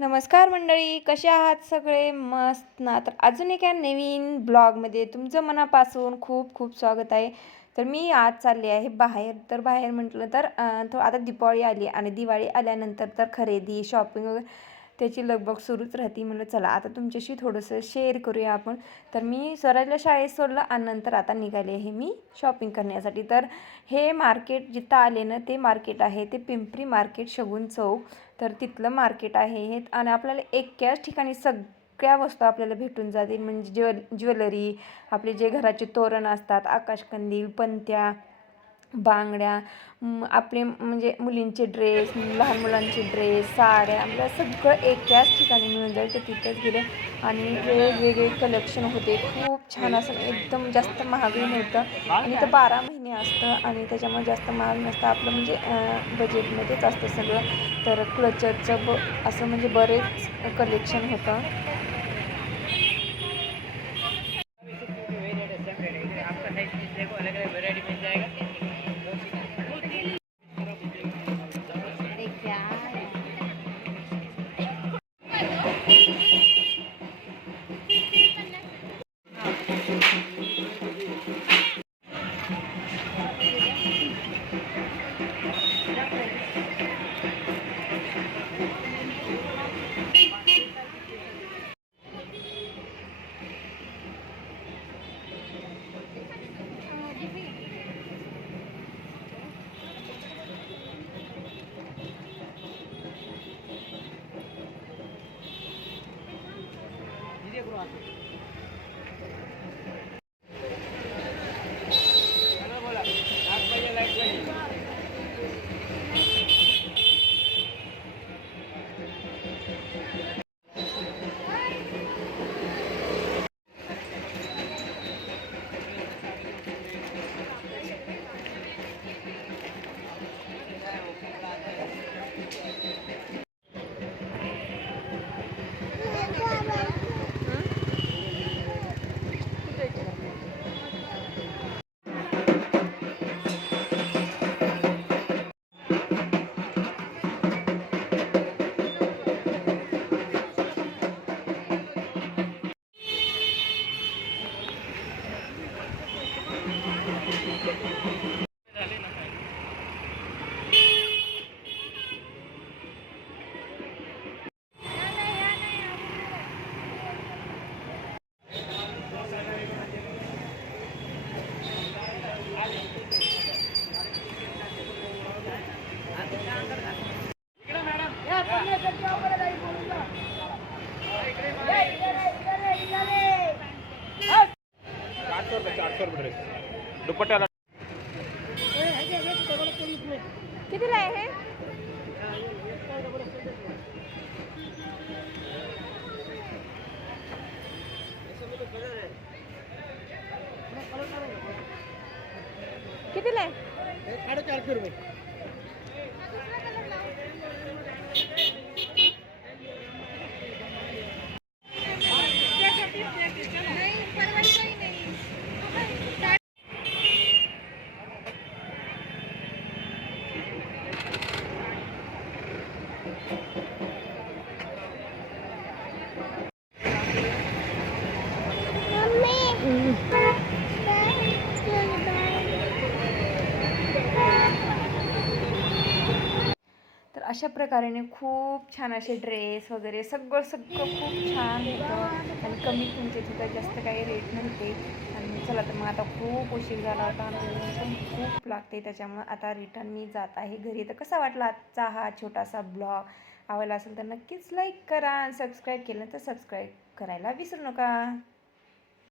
नमस्कार मंडळी कसे आहात सगळे? मस्त ना. तर अजून एका नवीन ब्लॉगमध्ये तुमचं मनापासून खूप खूप स्वागत आहे. तर मी आज चालले आहे बाहेर. तर बाहेर म्हटलं तर अं, आता दिवाळी आली आणि दिवाळी आल्यानंतर तर खरेदी शॉपिंग वगैरे त्याची लगबग सुरूच राहते. म्हणलं चला आता तुमच्याशी थोडंसं शेअर करूया आपण. तर मी स्वराजला शाळेत सोडलं आणि नंतर आता निघाले आहे मी शॉपिंग करण्यासाठी. तर हे मार्केट जिथं आले ना ते मार्केट आहे. ते पिंपरी मार्केट शगुन चौक. तर तिथलं मार्केट आहे हे. आणि आपल्याला एकाच ठिकाणी सगळ्या वस्तू आपल्याला भेटून जातील. म्हणजे ज्वेल ज्वेलरी आपले जे घराचे तोरण असतात आकाशकंदील पंत्या बांगड्या आपले म्हणजे मुलींचे ड्रेस लहान मुलांचे ड्रेस साड्या आपल्याला सगळं एकाच ठिकाणी मिळून जाईल तर तिथेच गेले. आणि वेगवेगळे कलेक्शन होते. खूप छान असं एकदम जास्त महागही नव्हतं आणि तर बारा महिने असतं आणि त्याच्यामुळे जास्त महाग नसतं. आपलं म्हणजे बजेटमध्येच असतं सगळं. तर क्लचरचं ब असं म्हणजे बरेच कलेक्शन होतं. এগুলো আছে। रुपये चार सौ रुपये ड्रेस दुपट्टा कितीला आहे हे? कितीला आहे? साडेचारशे रुपये तर अशा प्रकारेने खूप छान असे ड्रेस वगैरे सगळं सगळं खूप छान होतं. आणि कमी किमतीत होतं जास्त काही रेट नव्हते. आणि चला तर मग आता खूप उशीर झाला होता आणि खूप लागते. त्याच्यामुळे आता रिटर्न मी जात आहे घरी. तर कसा वाटला आजचा हा छोटासा ब्लॉग आवडला असेल तर नक्कीच लाईक करा आणि सबस्क्राईब केलं तर सबस्क्राईब करायला विसरू नका.